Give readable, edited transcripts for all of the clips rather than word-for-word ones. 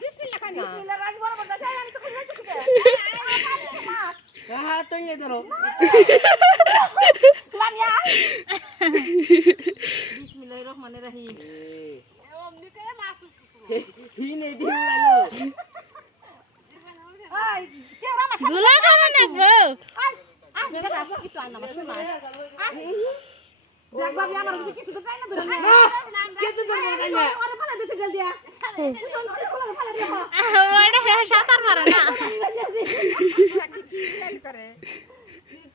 বিসমিল্লাহ খান না বিসমিল্লাহ রাজি বড় বড় যাই আমি তো কই যাচ্ছি কে হ্যাঁ তুই নে ধরো লামিয়া বিসমিল্লাহির রহমানির রহিম অমনি করে মাছ হি নে দিলালো আই কেউ রামা গুলা খানা না গো আই আমি কথা আপনি একটু আন আমার শোনা দেখ ভাবি আমার কিছু তো পাই না ধরে না কিছু তো বলতে না আরে ফালা দিতে গেল দিয়া ফালা দিয়া ওটা সাঁতার মারে না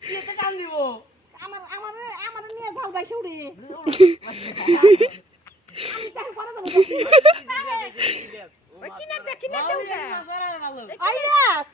কি তো কান দিব আমার নিয়ে যাও ভাই শুড়ি আমি তাই করে দেব ওই কিনার দেউ আইলাস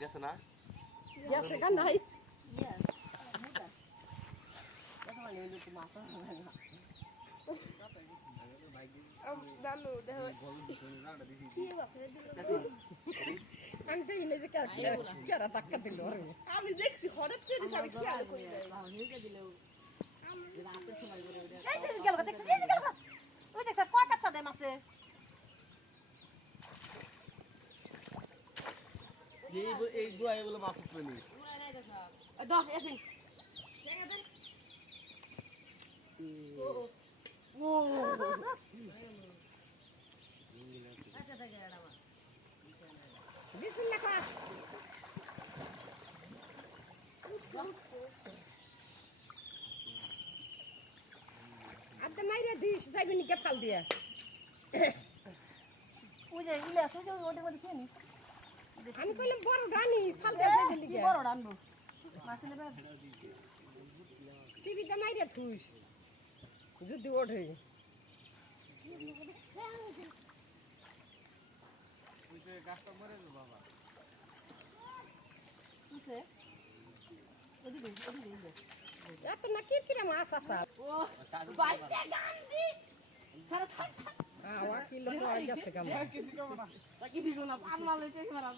গেছে না আমি দেখছি হঠাৎ করে দিছে আমি খেয়াল করি নাই এই দুয়া এগুলো মাছ উঠবে নি আদে মাইরে দিস যাইবি নি গেট কাল দিয়া আমি কইলাম বড় রানী ফাল দিয়া যাইবি নি গে বড় রানবো মাছ নেবে টিভি দা মাইরে থুইস যদি ওঠে গাছটা মরে যাবে বাবা এত না কিরকিরা মাছ আসা বাইতে গান্দি সারা থাক আওয়া কিলো হয়ে গেছে কাম কিছু কম না কিছু কম না আল্লাহ লইতে মারা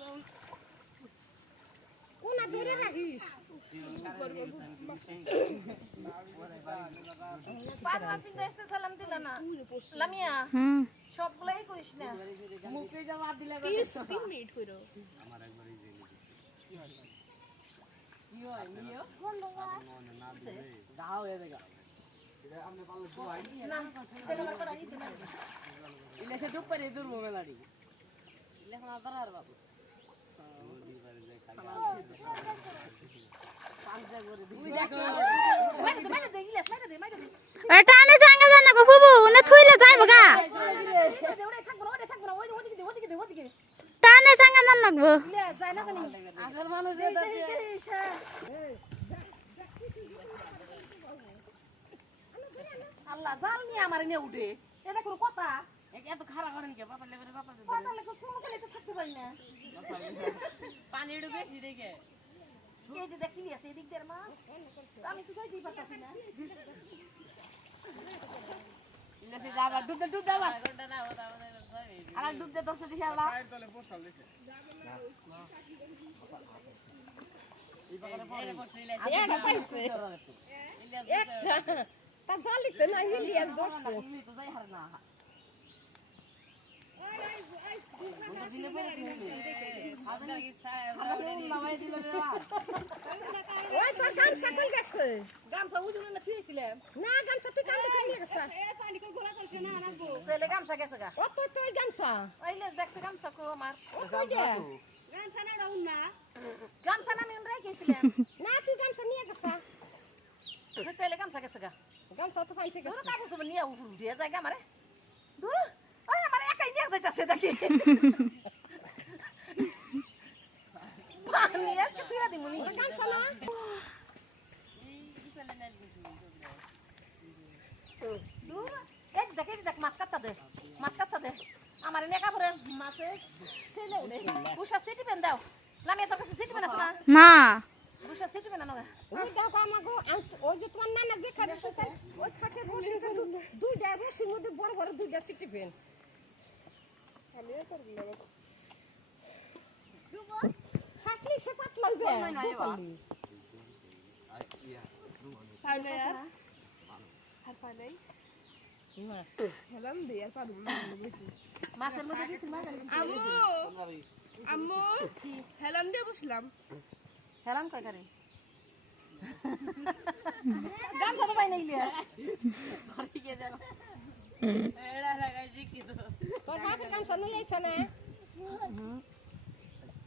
কোনা ধরে রাখিস পাঁচ মাস ইনভেস্ট সালাম দিলা না লামিয়া সবগুলাই করিস না মুখে যা বাদ দিলে 3 মিনিট কইরো আমার একবারই জেনে দাও এ দেখা আমনে পালে দুয়াই না তেলা করা দিতে না ইলে সে ডুব পারে দূর মেলাড়ি ইলে কোন আদার বাবু টানে জাঙ্গা জানা গো ফুবু না থুইলে যাইব গা টানে জাঙ্গা জান লাগবো আগের মানুষ আল্লাহ জাল নিয়ে আমার নিয়ে উঠে এটা কোনো কথা এত খারাপ করেন কে বাবা লেগে বাবা কথা লেখো কোনো খেলে তো থাকতে পারি না পানি ডুবে দেখে এই যে দেখি আছে এদিক দিয়ে মাছ আমি তো যাই পারতাছি না ইলে সে যাবা ডুব ডুব যাবা আর ডুব দে দর্শক দেখি আল্লাহ তলে বসাল দেখে এটা পাইছে একটা তা জালিতে না ইলিয়াস ধরছে ওই তোর গামছা কই গেছে গামছা উজুনে না ছুঁয়েছিলাম না গামছা তুই কান্দে করে নিয়ে গেছে তাহলে গামছা গেছে গা ও তো তুই গামছা ওইলে দেখতে গামছা কো আমার ও কই দে গামছা না রাউন না গামছা না আমি রেখেছিলাম না তুই গামছা নিয়ে গেছে তাহলে গামছা গেছে গা গামছা তো পাইতে দূর গেছে কাপড় সব নিয়ে উড়িয়ে যায় আমারে দূর ওই আমার একাই নিয়ে যাইতাছে দেখি পানি আজকে তুই আদি মুনি গামছা না দূর এই দেখ মাছ দে মাছ কাচ্চা দে আমার এনে কাপড়ে মাছে ছেলে উড়ে পুষা সিটি পেন দাও লামিয়া তোর কাছে সিটি পেন আছে না না পুষা সিটি পেন আনো ওই দেখো আমাকে ওই যে তোমার নানা যে খাটে ওই খাটে বসে দুইটা রশির মধ্যে বড় বড় দুইটা সিটি পেন থাকলে সে পাতলা হইবে মাছের মধ্যে কিছু মাছ আম্মু হেলাম দিয়ে বসলাম হেলাম কয় করে গামছা তো পাই না ইলিয়াস তোর বাপের কামছা নই আইছে না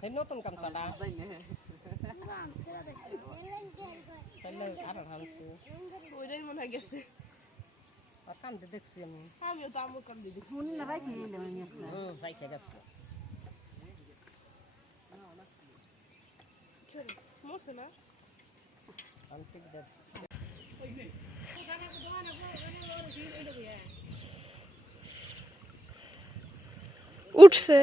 এই নতুন কামছাটা তাহলে আর হামছে ওইটাই মনে হয় গেছে আর কামতে দেখছি আমি আমিও তো আম্মুর কাম দিয়ে দেখছি মুনি না ভাই কি নিলে আমি রাইখে গেছে মরছে না আমি ঠিক দেখ উঠছে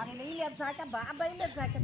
আমি ইলিয়াস জায়গা বাবা ইলিয়াস জায়গা